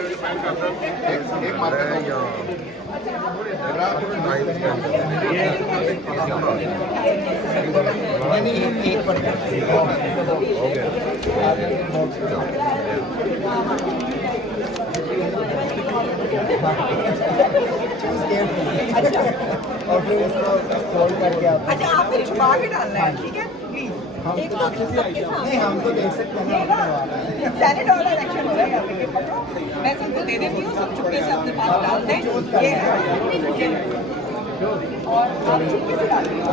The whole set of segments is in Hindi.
एक मार्कर नहीं, एक पर और फिर उसको फोल्ड करके आप अच्छा आपने छुपा के डालना है, ठीक है प्लीज। एक तो नहीं, हम तो देख सकते हैं सैलेड ऑर्डर एक्शन हो रहा है यहाँ पे, पकड़ो मैं सबको दे देती हूँ, सब चुपके से अपने पास डाल दें। ये है और आप चुपके से डाल दीजिए।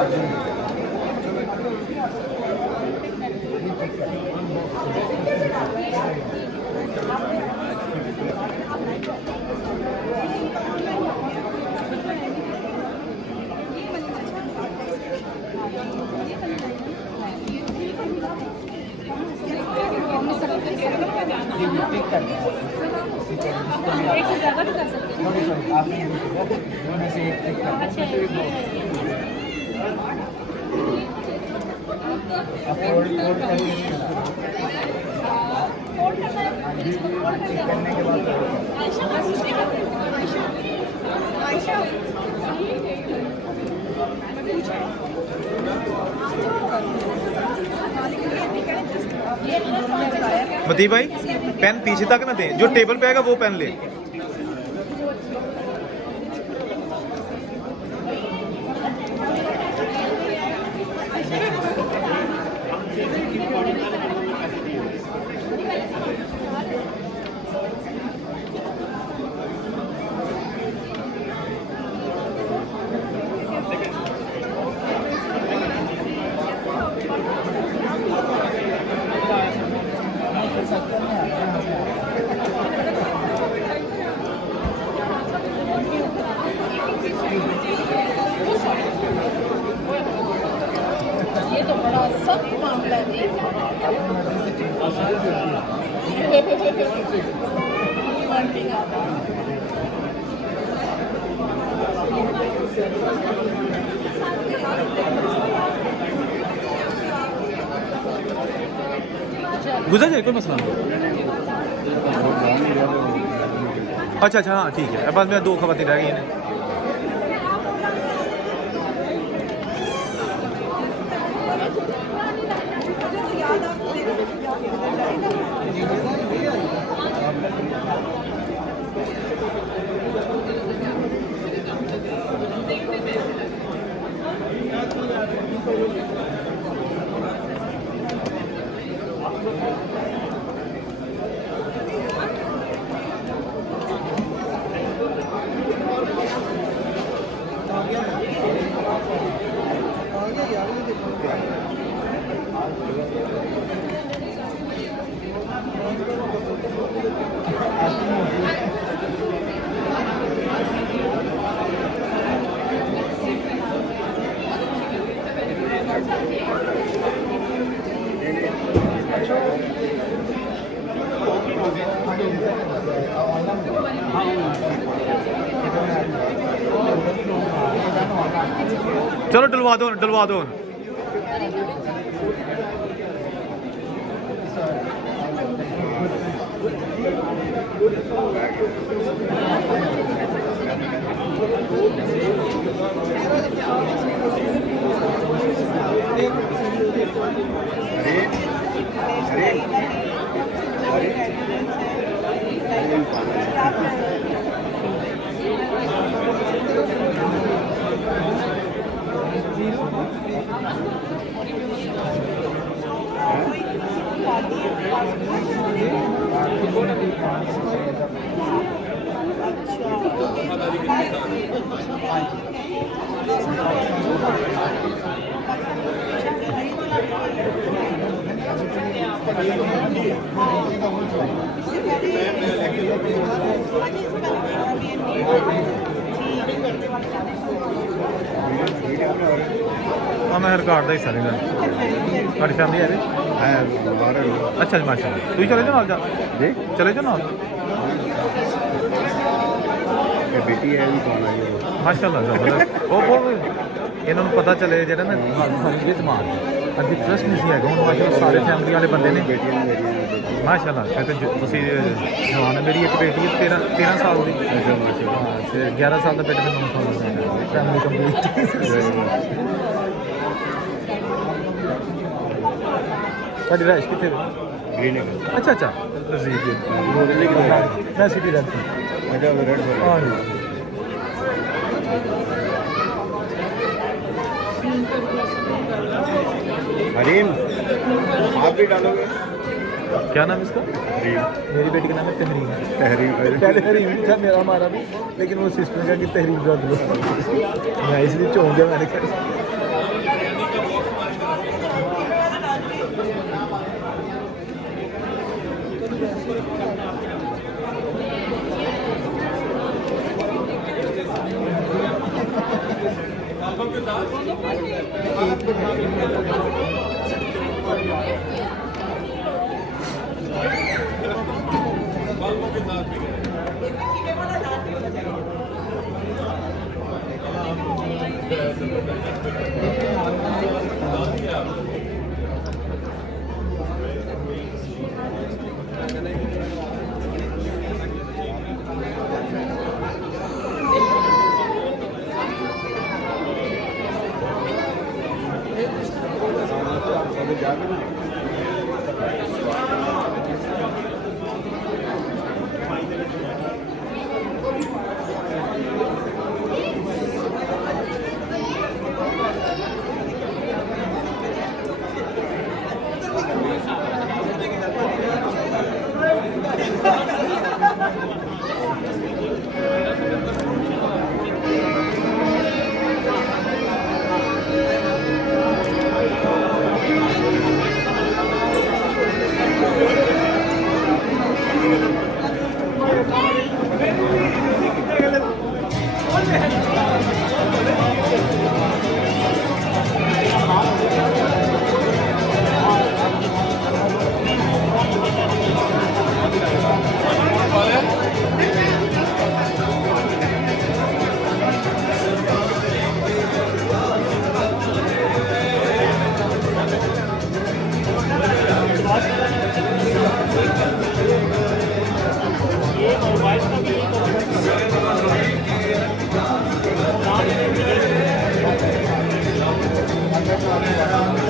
एक से ज़्यादा भी कर सकते हैं। आपने में से एक टिक करना। अच्छा आप फोल्ड करिए, फोल्ड करना है, टिक करने के बाद आयशा मती भाई पेन पीछे तक ना दें, जो टेबल पे आएगा वो पेन ले। ये तो बड़ा सख्त मामला है। गुजर जाए, कोई मसला नहीं। अच्छा अच्छा, हाँ ठीक है, बस मैं दो खबरें रह गई हैं। चलो डलवा दो डलवा दो। मैं रिकॉर्ड ही सारे ਤੁਹਾਡੀ ਫੈਮਿਲੀ ਹੈ अच्छा माशाल्लाह ਤੁਸੀਂ चले जाओ नाल जा जी चले जाओ नाल बेटी है भी कौन है माशाल्लाह जबरदस्त। वो ਇਹਨਾਂ ਨੂੰ ਪਤਾ ਚੱਲੇ ਜਿਹੜਾ ਨਾ ਖਾਲੀ ਦਿਮਾਗ ਅੱਗੇ ਟਰਸਟ ਨਹੀਂ ਸੀ ਹੈਗਾ ਹੁਣ ਮਾਸ਼ਾਅੱਲਾ ਸਾਰੇ ਫੈਮਿਲੀ ਵਾਲੇ ਬੰਦੇ ਨੇ ਮਾਸ਼ਾਅੱਲਾ ਫਿਰ ਤੇ ਤੁਸੀਂ ਜਵਾਨ ਹੈ ਮੇਰੀ ਇੱਕ ਬੇਟੀ ਹੈ 13 ਸਾਲ ਦੀ ਹਾਂ ਤੇ 11 ਸਾਲ ਦਾ ਬੇਟਾ ਮੈਨੂੰ ਫੈਮਿਲੀ ਕੰਪਲੀਟ ਤੁਹਾਡੀ ਰਾਇਸ਼ ਕਿੱਥੇ ਗ੍ਰੀਨਗਰ ਅੱਛਾ ਅੱਛਾ ਤਜ਼ੀਦ ਮੈਂ ਸਿਟੀ ਰਹਿੰਦਾ अच्छा वो रेड बोल हाँ जी हरीम आप भी डालोगे क्या नाम है इसका हरीम मेरी बेटी का नाम है तहरीम तहरीम पहले तहरीम था मेरा हमारा भी लेकिन वो सिस्टर का कि तहरीम कर दो मैं इसलिए चौंक गया मैंने कहा Thank you.